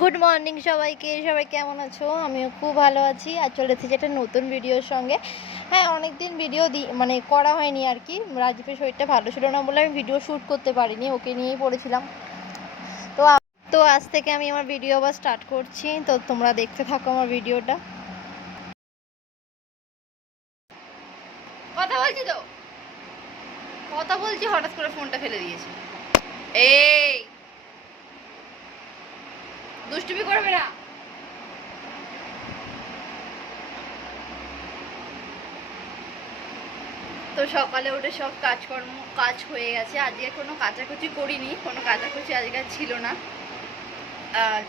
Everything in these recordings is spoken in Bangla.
গুড মর্নিং সবাইকে। সবাই কেমন আছো? আমিও খুব ভালো আছি আর চলে এসেছি একটা নতুন ভিডিওর সঙ্গে। হ্যাঁ, অনেক দিন ভিডিও মানে করা হয়নি আর কি। রাজীবের শরীরটা ভালো ছিল না বলে আমি ভিডিও শ্যুট করতে পারিনি, ওকে নিয়েই পড়েছিলাম। তো তো আজ থেকে আমি আমার ভিডিও আবার স্টার্ট করছি, তো তোমরা দেখতে থাকো আমার ভিডিওটা। কথা বলছি তো, কথা বলছি, হঠাৎ করে ফোনটা ফেলে দিয়েছে। এই দুষ্টুমি করবে না। তো সকালে উঠে সব কাজ হয়ে গেছে। আজকে কোনো কাচাকুচি করিনি, কোনো কাচাকুচি আজকে ছিল না।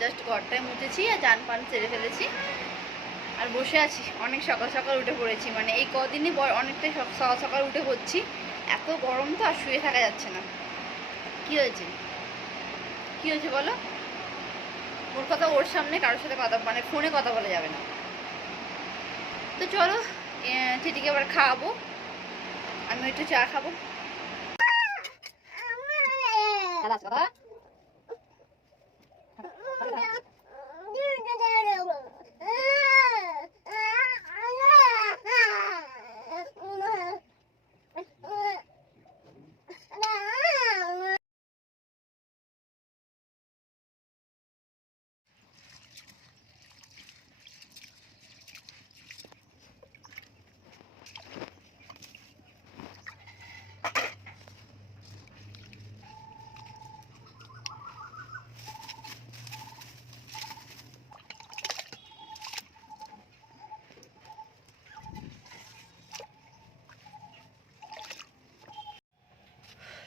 জাস্ট ঘরটায় মুছেছি আর চান পান সেরে ফেলেছি আর বসে আছি। অনেক সকাল সকাল উঠে পড়েছি, মানে এই কদিনই অনেকটাই সকাল সকাল উঠে পড়ছি। এত গরম তো আর শুয়ে থাকা যাচ্ছে না। কি হয়েছে কি হয়েছে বলো? ওর কথা ওর সামনে কারোর সাথে কথা, মানে ফোনে কথা বলা যাবে না। তো চলো, চিটিকে আবার খাওয়াবো, আমি একটু চা খাবো।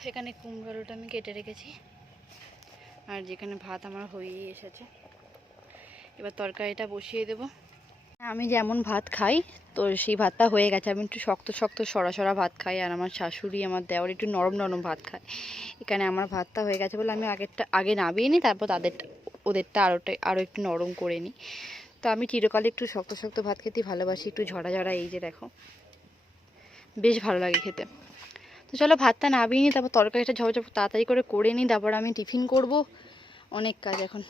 এখানে কুমড়ো আলুটা আমি কেটে রেখেছি, আর যেখানে ভাত আমার হয়েই এসেছে। এবার তরকারিটা বসিয়ে দেব। আমি যেমন ভাত খাই, তো সেই ভাতটা হয়ে গেছে। আমি একটু শক্ত শক্ত সরা সরা ভাত খাই, আর আমার শাশুড়ি আমার দেওয়ার একটু নরম নরম ভাত খায়। এখানে আমার ভাতটা হয়ে গেছে বলে আমি আগে নামিয়ে নিই, তারপর ওদেরটা আরও একটু নরম করে নিই। তো আমি চিরকালে একটু শক্ত শক্ত ভাত খেতে ভালোবাসি, একটু ঝরা ঝরা। এই যে দেখো, বেশ ভালো লাগে খেতে। তো চলো ভাতটা নামিয়ে নিই, তারপর তরকারিটা ঝপঝপ তাড়াতাড়ি করে নিই, তারপর আমি টিফিন করব। অনেক কাজ এখন।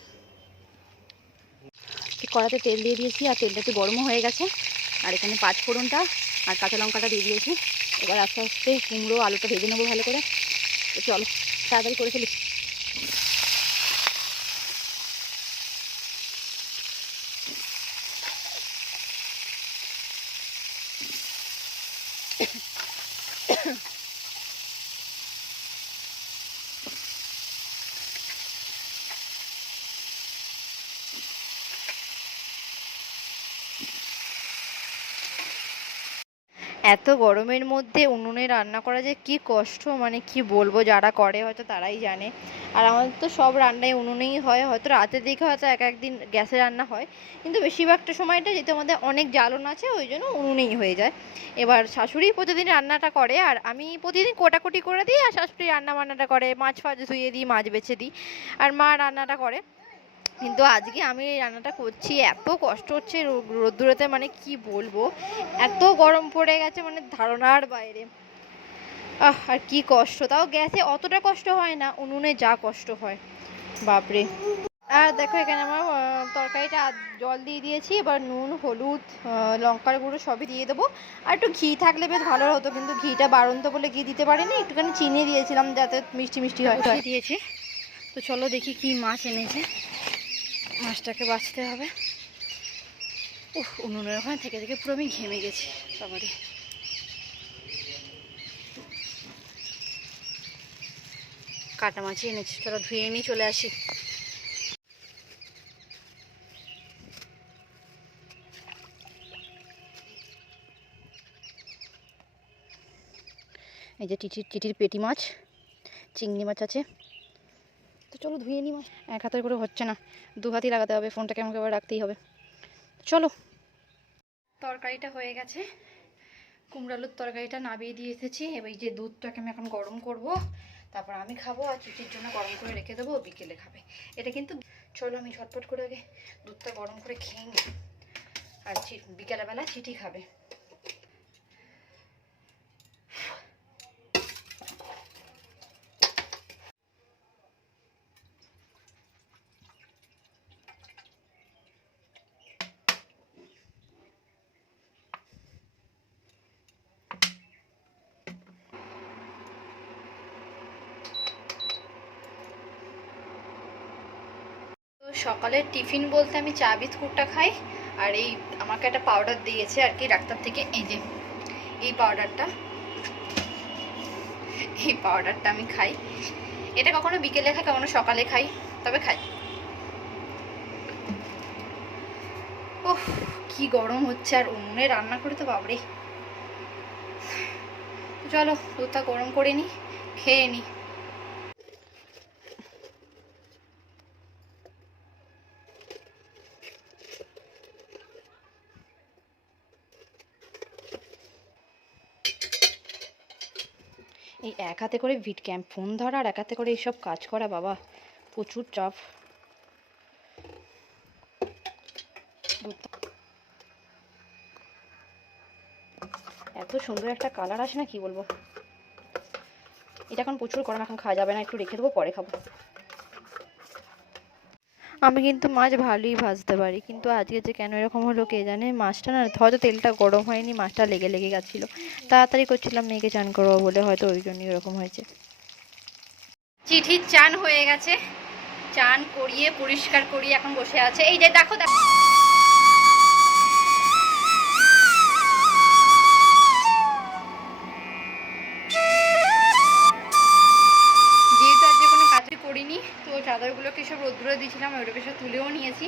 কড়াতে তেল দিয়ে দিয়েছি, আর তেলটা একটু গরমও হয়ে গেছে। আর এখানে পাঁচফোড়নটা আর কাঁচা লঙ্কাটা দিয়ে দিয়েছি। এবার আস্তে আস্তে কুমড়ো আলুটা ভেজে নেবো ভালো করে। তো চলো তাড়াতাড়ি করে ফেলি। এত গরমের মধ্যে উনুনে রান্না করা যে কি কষ্ট, মানে কি বলবো, যারা করে হয়তো তারাই জানে। আর আমাদের তো সব রান্নাই উনুনেই হয়, হয়তো রাতের দিকে হয়তো এক একদিন গ্যাসে রান্না হয়, কিন্তু বেশিরভাগটা সময়টা যেহেতু আমাদের অনেক জ্বালন আছে, ওই জন্য উনুনেই হয়ে যায়। এবার শাশুড়ি প্রতিদিন রান্নাটা করে, আর আমি প্রতিদিন কোটাকুটি করে দিই, আর শাশুড়ি রান্না বান্নাটা করে, মাছ ফাছ ধুয়ে দিই, মাছ বেছে দিই, আর মা রান্নাটা করে। কিন্তু আজকে আমি এই রান্নাটা করছি, এত কষ্ট হচ্ছে রোদ্দুরেতে, মানে কি বলবো, এত গরম পড়ে গেছে, মানে ধারণার বাইরে। আর কি কষ্ট, তাও গ্যাসে অতটা কষ্ট হয় না, উনুনে যা কষ্ট হয়, বাপরে। আর দেখো এখানে আমার তরকারিটা জল দিয়ে দিয়েছি। এবার নুন, হলুদ, লঙ্কার গুঁড়ো সবই দিয়ে দেবো। আর একটু ঘি থাকলে বেশ ভালো হতো, কিন্তু ঘিটা বাড়ন্ত বলে ঘি দিতে পারিনি, একটুখানি চিনি দিয়েছিলাম যাতে মিষ্টি মিষ্টি হয়। দিয়েছি। তো চলো দেখি কি মাছ এনেছে, মাছটাকে বাছতে হবে। উনুনের ওখানে থেকে থেকে পুরো আমি ঘেমে গেছি বাবারে। কাটা মাছই এনেছি, চলো ধুয়ে নিয়ে চলে আসি। এই যে চিটির পেটি মাছ, চিংড়ি মাছ আছে। তো চলো ধুয়ে নিই মাছ। এক হাতের করে হচ্ছে না, দু হাতই লাগাতে হবে, ফোনটাকে আমাকে আবার রাখতেই হবে। চলো। তরকারিটা হয়ে গেছে, কুমড়ো আলুর তরকারিটা নামিয়ে দিয়ে এসেছি। এবার এই যে দুধটাকে আমি এখন গরম করব, তারপর আমি খাবো, আর চিটির জন্য গরম করে রেখে দেবো, বিকেলে খাবে এটা কিন্তু। চলো আমি ঝটপট করে আগে দুধটা গরম করে খেয়ে নিই, আর বিকেলবেলা চিটি খাবে। সকালের টিফিন বলতে আমি চা বিস্কুটটা খাই, আর এই আমাকে একটা পাউডার দিয়েছে আর কি ডাক্তার থেকে, এই যে এই পাউডারটা আমি খাই। এটা কখনো বিকেলে খাই, কখনো সকালে খাই, তবে খাই। ওহ কি গরম হচ্ছে, আর উনুনে রান্না করে তো বাবরে। চলো দুধটা গরম করে নিই, খেয়ে নিই। এই এক হাতে করে ফোন ধরা আর এক হাতে করে এইসব কাজ করা, বাবা প্রচুর চাপ। এত সুন্দর একটা কালার আসে না, কি বলবো। এটা এখন প্রচুর গরম, এখন খাওয়া যাবে না, একটু রেখে দেবো, পরে খাবো। আমি কিন্তু মাছ ভালোই ভাজতে পারি, কিন্তু আজকে যে কেন এরকম হলো কে জানে। মাছটা না হয়তো তেলটা গরম হয়নি, মাছটা লেগে লেগে গেছিলো। তাড়াতাড়ি করছিলাম মেয়েকে চান করবো বলে, হয়তো ওই জন্যই এরকম হয়েছে। চিঠির চান হয়ে গেছে, চান করিয়ে পরিষ্কার করিয়ে এখন বসে আছে। এই যে দেখো দেখো, যেহেতু আজকে কোনো কাজই করিনি, তো চাদরগুলোকে সব রোদ্দুরে দিয়েছিলাম, ওইটাকে সব তুলেও নিয়েছি।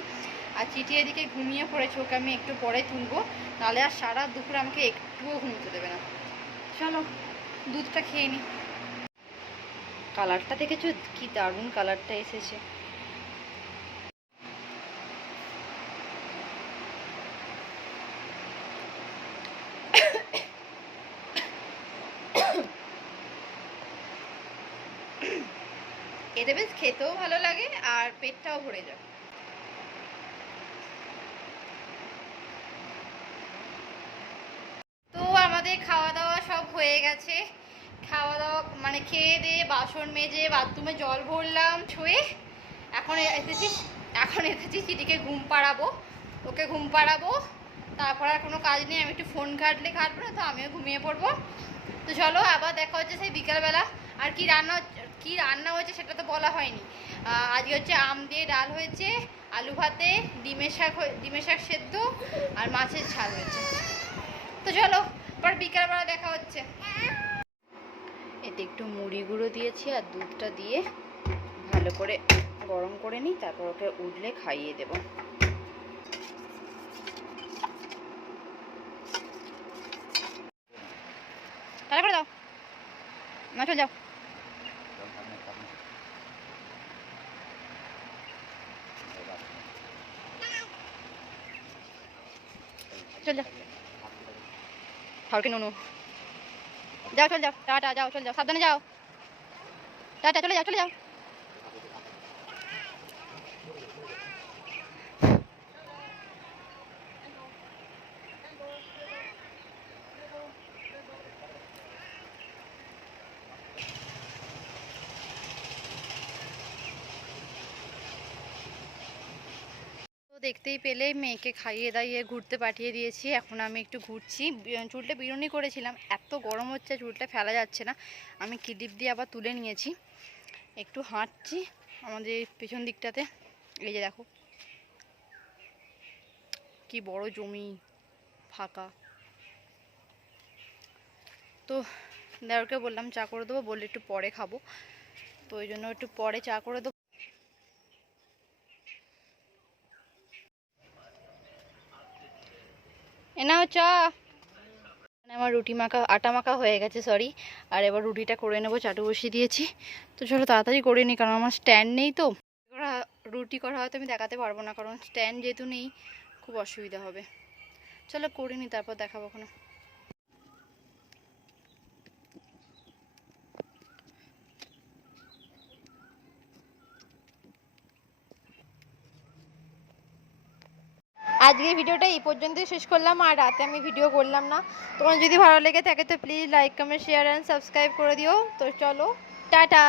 আর চিঠি এদিকে ঘুমিয়ে পড়েছে, ওকে আমি একটু পরে তুলবো, নাহলে আর সারা দুপুর আমাকে একটুও ঘুমোতে দেবে না। চলো দুধটা খেয়ে নিই। কালারটা দেখেছো কি দারুণ কালারটা এসেছে। এতে বেশ খেতেও ভালো লাগে আর পেটটাও ভরে যায়। তো আমাদের খাওয়া দাওয়া সব হয়ে গেছে, খাওয়া দাওয়া মানে খেয়ে দিয়ে বাসন মেজে বাথরুমে জল ভরলাম ছুঁয়ে, এখন এসেছি চিঠিকে ঘুম পাড়াবো, ওকে ঘুম পাড়াবো, তারপর আর কোনো কাজ নেই। আমি একটু ফোন ঘাটবো না, তো আমিও ঘুমিয়ে পড়বো। তো চলো আবার দেখা হচ্ছে সেই বিকালবেলা। আর কি রান্না হয়েছে সেটা তো বলা হয়নি। আজকে হচ্ছে আম দিয়ে ডাল হয়েছে, আলু ভাতে, ডিমের শাক সেদ্ধ আর মাছের ঝাল হয়েছে। তো চলো পর বিকালবেলা দেখা হচ্ছে। এতে একটু মুড়ি গুঁড়ো দিয়েছি আর দুধটা দিয়ে ভালো করে গরম করে নিই, তারপর ওকে উঠলে খাইয়ে দেবো। তাহলে করে দাও না, চল যাও। চল যাও হাওড়কে নুনু, যাও চল যাও, টাটা, যাও চল যাও, সাবধানে যাও, টাটা, চলে যাও। দেখতেই পেলে মেয়েকে খাইয়ে দাইয়ে ঘুরতে পাঠিয়ে দিয়েছি, এখন আমি একটু ঘুরছি। চুলটা বিরুনি করেছিলাম, এত গরম হচ্ছে চুলটা ফেলা যাচ্ছে না, আমি ক্লিপ দিয়ে আবার তুলে নিয়েছি। একটু হাঁটছি আমাদের পেছন দিকটাতে, এই যে দেখো কি বড় জমি ফাঁকা। তো দেওরকে বললাম চা করে দেবো, বললে একটু পরে খাবো, তো ওই জন্য একটু পরে চা করে দেবো। নাও চা। আমার আটা মাখা হয়ে গেছে, সরি। আর এবার রুটিটা করে নেবো, চাটু বসিয়ে দিয়েছি। তো চলো তাড়াতাড়ি করে নিই, কারণ আমার স্ট্যান্ড নেই। তো রুটি করা হয়তো আমি দেখাতে পারবো না, কারণ স্ট্যান্ড যেহেতু নেই খুব অসুবিধা হবে। চলো করে নিই, তারপর দেখাবো ওখানে। আজকের ভিডিওটা এই পর্যন্তই শেষ করলাম, আর রাতে আমি ভিডিও করলাম না। তোমার যদি ভালো লেগে থাকে তো please like comment share and subscribe করে দিও। তো চলো টাটা।